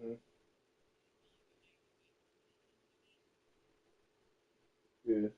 Hmm. Yeah.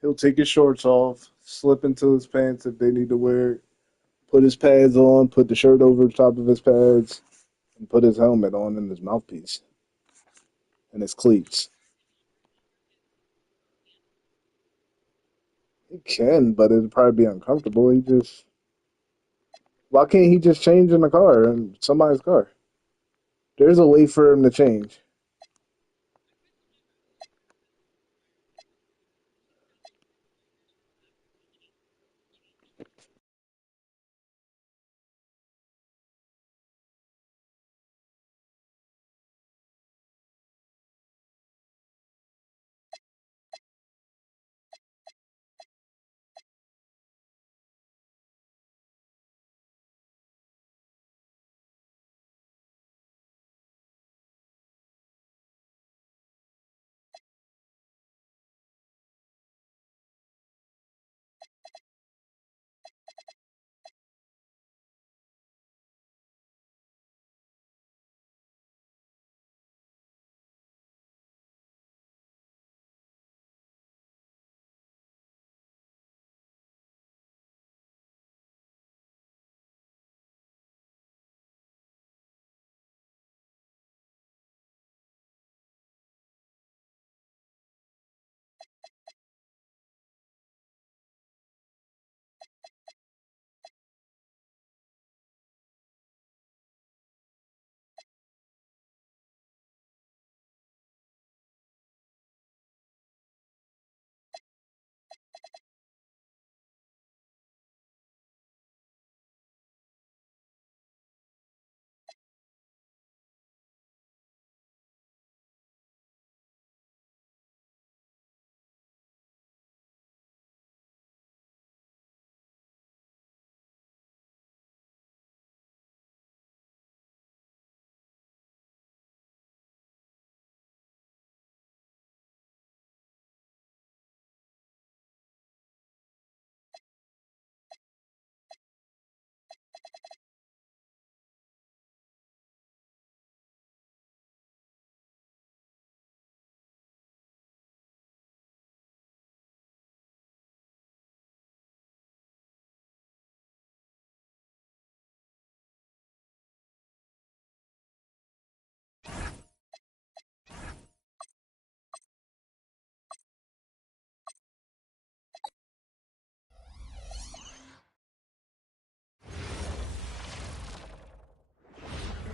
He'll take his shorts off, slip into his pants if they need to wear it, put his pads on, put the shirt over the top of his pads, and put his helmet on and his mouthpiece and his cleats. He can, but it'd probably be uncomfortable. Why can't he just change in the car, in somebody's car? There's a way for him to change.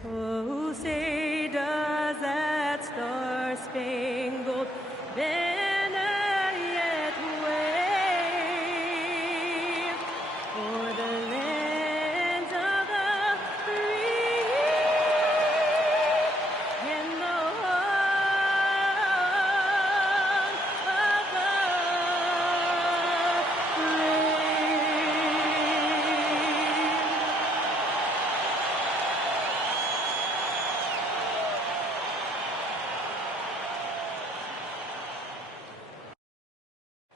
Oh, say does that star-spangled banner yet wave for the lands of the free and the home of the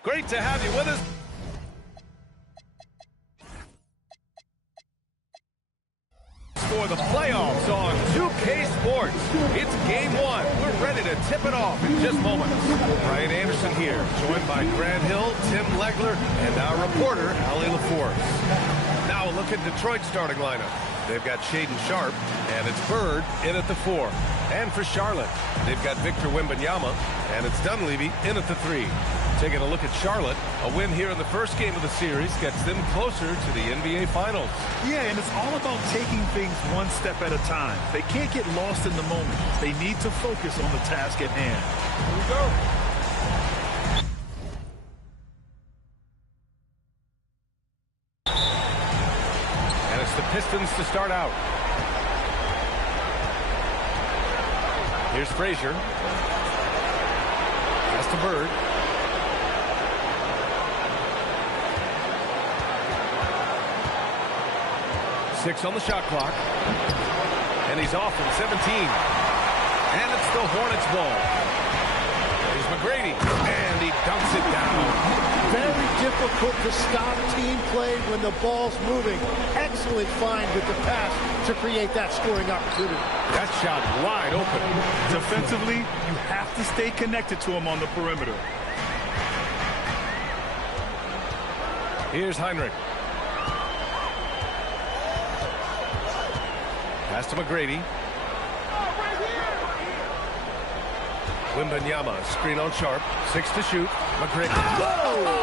Great to have you with us. For the playoffs on 2K Sports. It's game one. We're ready to tip it off in just moments. Ryan Anderson here, joined by Grant Hill, Tim Legler, and our reporter, Allie LaForce. Now a look at Detroit's starting lineup. They've got Shaden Sharp, and it's Bird in at the 4. And for Charlotte, they've got Victor Wembanyama, and it's Dunleavy in at the 3. Taking a look at Charlotte, a win here in the first game of the series gets them closer to the NBA Finals. Yeah, and it's all about taking things one step at a time. They can't get lost in the moment. They need to focus on the task at hand. Here we go. Pistons to start out. Here's Frazier. Pass to Bird. Six on the shot clock. And he's off from 17. And it's the Hornets' ball. Here's McGrady. And he dunks it down. Very difficult to stop team play when the ball's moving. Excellent find with the pass to create that scoring opportunity. That shot wide open. Defensively, you have to stay connected to him on the perimeter. Here's Heinrich. Pass to McGrady. Wembanyama, screen on Sharp. 6 to shoot. McGrady. Oh!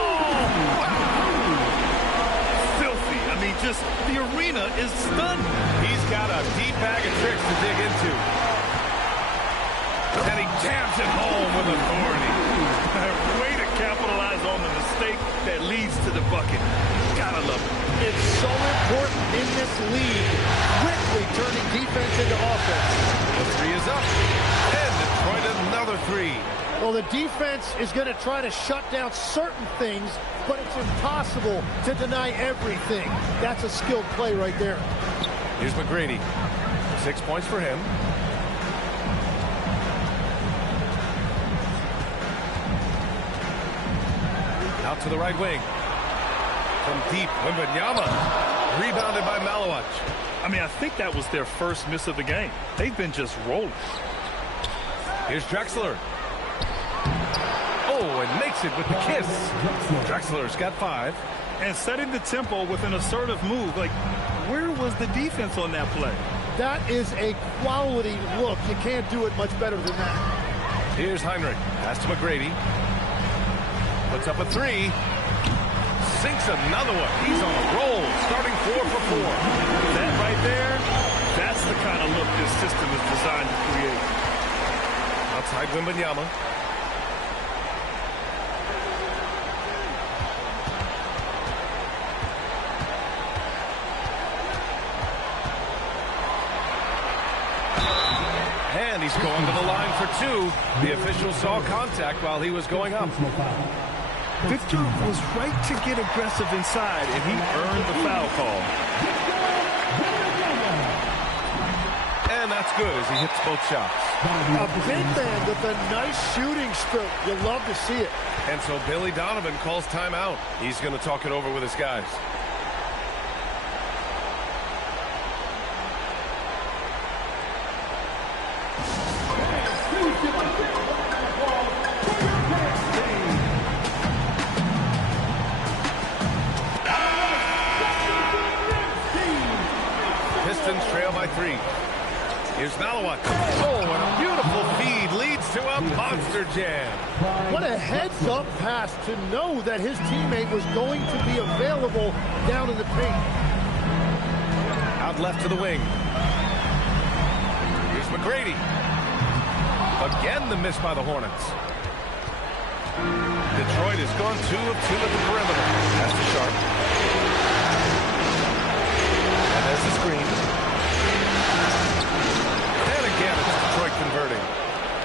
Filthy. I mean, just the arena is stunned. He's got a deep bag of tricks to dig into. And he jams it home with authority. Way to capitalize on the mistake that leads to the bucket. Gotta love it. It's so important in this league, quickly turning defense into offense. The three is up. And Detroit another three. Well, the defense is going to try to shut down certain things, but it's impossible to deny everything. That's a skilled play right there. Here's McGrady. 6 points for him. Out to the right wing. From deep, Wembanyama. Rebounded by Malowich. I mean, I think that was their first miss of the game. They've been just rolling. Here's Drexler. Oh, and makes it with the kiss. Drexler's got 5. And setting the tempo with an assertive move. Like, where was the defense on that play? That is a quality look. You can't do it much better than that. Here's Heinrich. Pass to McGrady. Puts up a 3. Sinks another one. He's on a roll, starting 4 for 4. That right there, that's the kind of look this system is designed to create. Outside Wembanyama. And he's going to the line for 2. The official saw contact while he was going up. Victor was right to get aggressive inside, and he earned the foul call. And that's good as he hits both shots. A big man with a nice shooting stroke. You love to see it. And so Billy Donovan calls timeout. He's going to talk it over with his guys. Pistons trail by 3. Here's Malowich. Oh, and a beautiful feed leads to a monster jam. What a heads-up pass to know that his teammate was going to be available down in the paint. Out left to the wing. Here's McGrady. Again, the miss by the Hornets. Detroit has gone 2 of 2 at the perimeter. That's the Sharp. And there's the screen. And again, it's Detroit converting.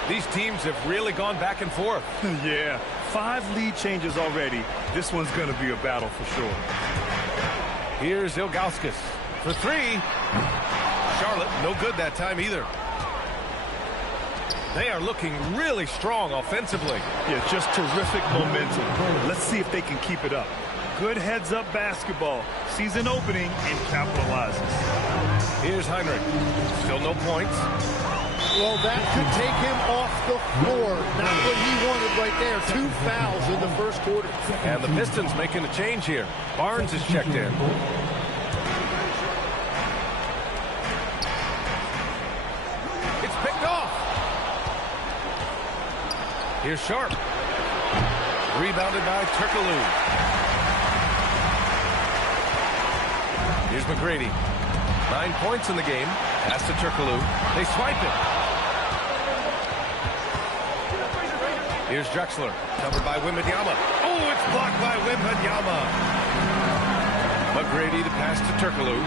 These teams have really gone back and forth. Yeah, 5 lead changes already. This one's going to be a battle for sure. Here's Ilgauskas for 3. Charlotte, no good that time either. They are looking really strong offensively. Yeah, just terrific momentum. Let's see if they can keep it up. Good heads-up basketball. Season opening and capitalizes. Here's Heinrich. Still no points. Well, that could take him off the floor. Not what he wanted right there. 2 fouls in the first quarter. And the Pistons making a change here. Barnes is checked in. It's picked off. Here's Sharp. Rebounded by Turkoglu. Here's McGrady. 9 points in the game. Pass to Turkoglu. They swipe it. Here's Drexler. Covered by Wembanyama. Oh, it's blocked by Wembanyama. McGrady to pass to Turkaloo.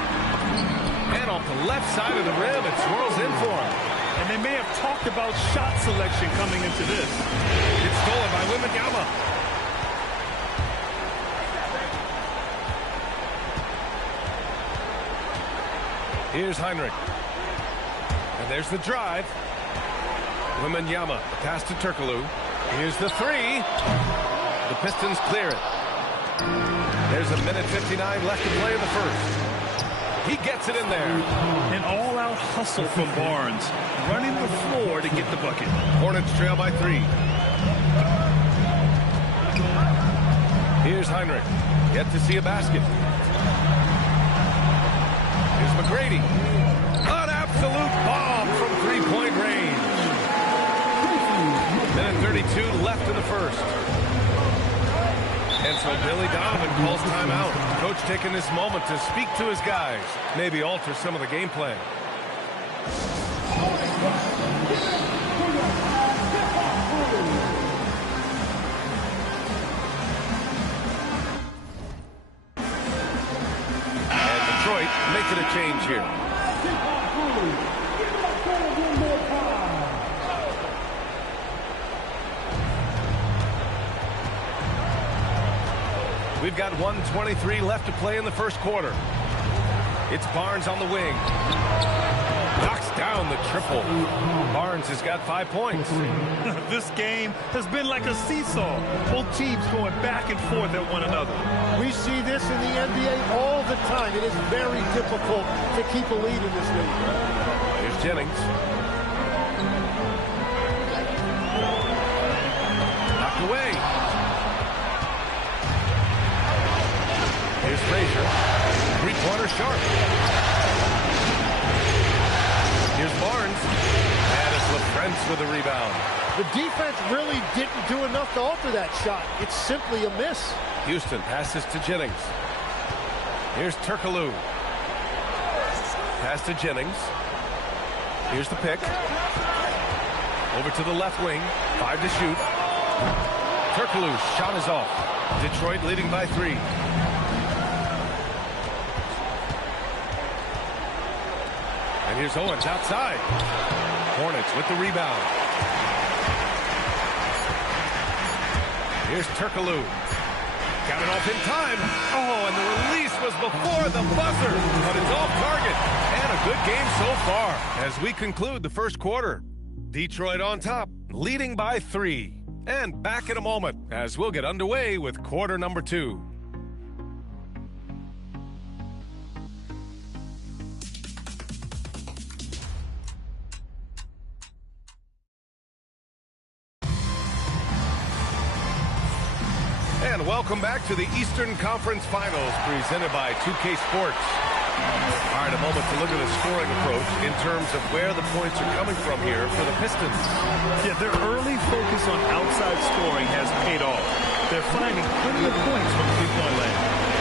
And off the left side of the rim, it swirls in for him. And they may have talked about shot selection coming into this. It's stolen by Wemby. Here's Heinrich. And there's the drive. Wemby, pass to Turkaloo. Here's the three. The Pistons clear it. There's a minute 59 left to play in the first. He gets it in there. An all-out hustle from Barnes, running the floor to get the bucket. Hornets trail by 3. Here's Heinrich. Yet to see a basket. Here's McGrady. An absolute bomb from three-point range. Minute 32 left in the first. And so Billy Donovan calls timeout. Coach taking this moment to speak to his guys. Maybe alter some of the game plan. And Detroit making a change here. We've got 1:23 left to play in the first quarter. It's Barnes on the wing. Knocks down the triple. Barnes has got 5 points. This game has been like a seesaw. Both teams going back and forth at one another. We see this in the NBA all the time. It is very difficult to keep a lead in this league. Here's Jennings. Knocked away. Here's Frazier. Three-pointer sharp. Here's Barnes. And it's LaFrance with the rebound. The defense really didn't do enough to alter that shot. It's simply a miss. Houston passes to Jennings. Here's Turkaloo. Pass to Jennings. Here's the pick. Over to the left wing. 5 to shoot. Turkaloo's shot is off. Detroit leading by 3. And here's Owens outside. Hornets with the rebound. Here's Turkaloo. Got it off in time. Oh, and the release was before the buzzer. But it's off target. And a good game so far as we conclude the first quarter. Detroit on top, leading by 3. And back in a moment as we'll get underway with quarter number 2. And welcome back to the Eastern Conference Finals presented by 2K Sports. All right, a moment to look at the scoring approach in terms of where the points are coming from here for the Pistons. Yeah, their early focus on outside scoring has paid off. They're finding plenty of points from three-point land.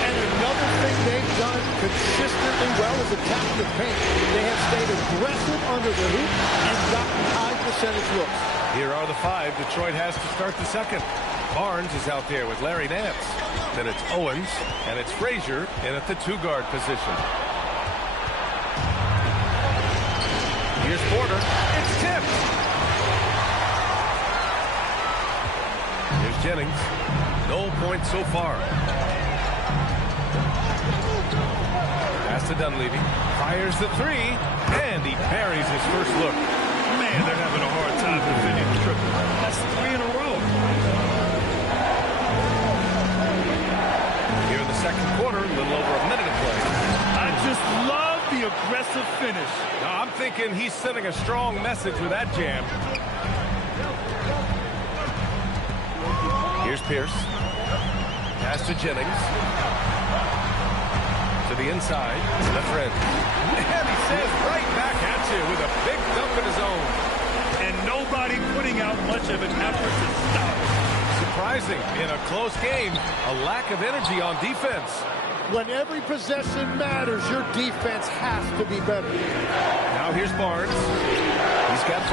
And another thing they've done consistently well is attacking the paint. They have stayed aggressive under the hoop and gotten high percentage looks. Here are the 5 Detroit has to start the second. Barnes is out there with Larry Nance. Then it's Owens, and it's Frazier in at the 2-guard position. Here's Porter. It's tipped. Here's Jennings. No points so far. Pass to Dunleavy. Fires the 3, and he buries his first look. Man, they're having a hard time defending the triple. That's 3 in a row. Here in the second quarter, a little over a minute to play. I just love the aggressive finish. Now, I'm thinking he's sending a strong message with that jam. Here's Pierce. Pass to Jennings. To the inside. Left red. And he says right back at you with a big dunk of his own. And nobody putting out much of an effort to stop. Surprising in a close game, a lack of energy on defense. When every possession matters, your defense has to be better. Now here's Barnes. He's got 5.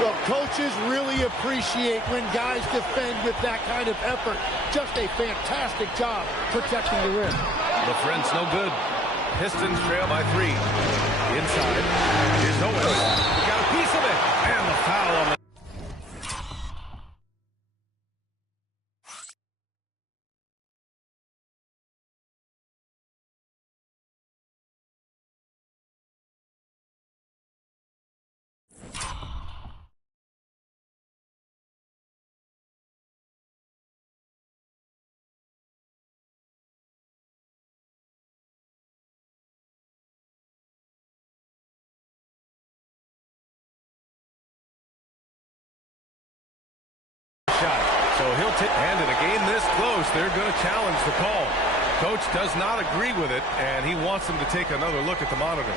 Well, coaches really appreciate when guys defend with that kind of effort. Just a fantastic job protecting the rim. The Front's no good. Pistons trail by 3. Inside. Here's Owens. Got a piece of it. And the foul on the... shot. So he'll take, and in a game this close, they're going to challenge the call. Coach does not agree with it, and he wants them to take another look at the monitor.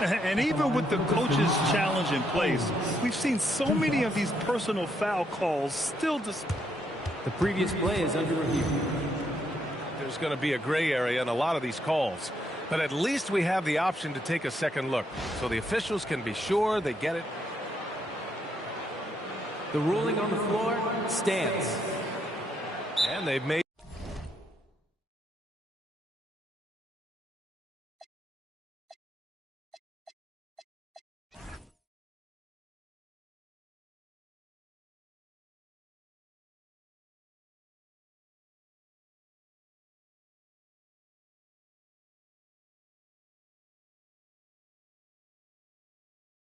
And even with the coach's challenge in place, we've seen so many of these personal foul calls still just... The previous play is under review. There's going to be a gray area in a lot of these calls, but at least we have the option to take a second look, so the officials can be sure they get it. The ruling on the floor stands. And they've made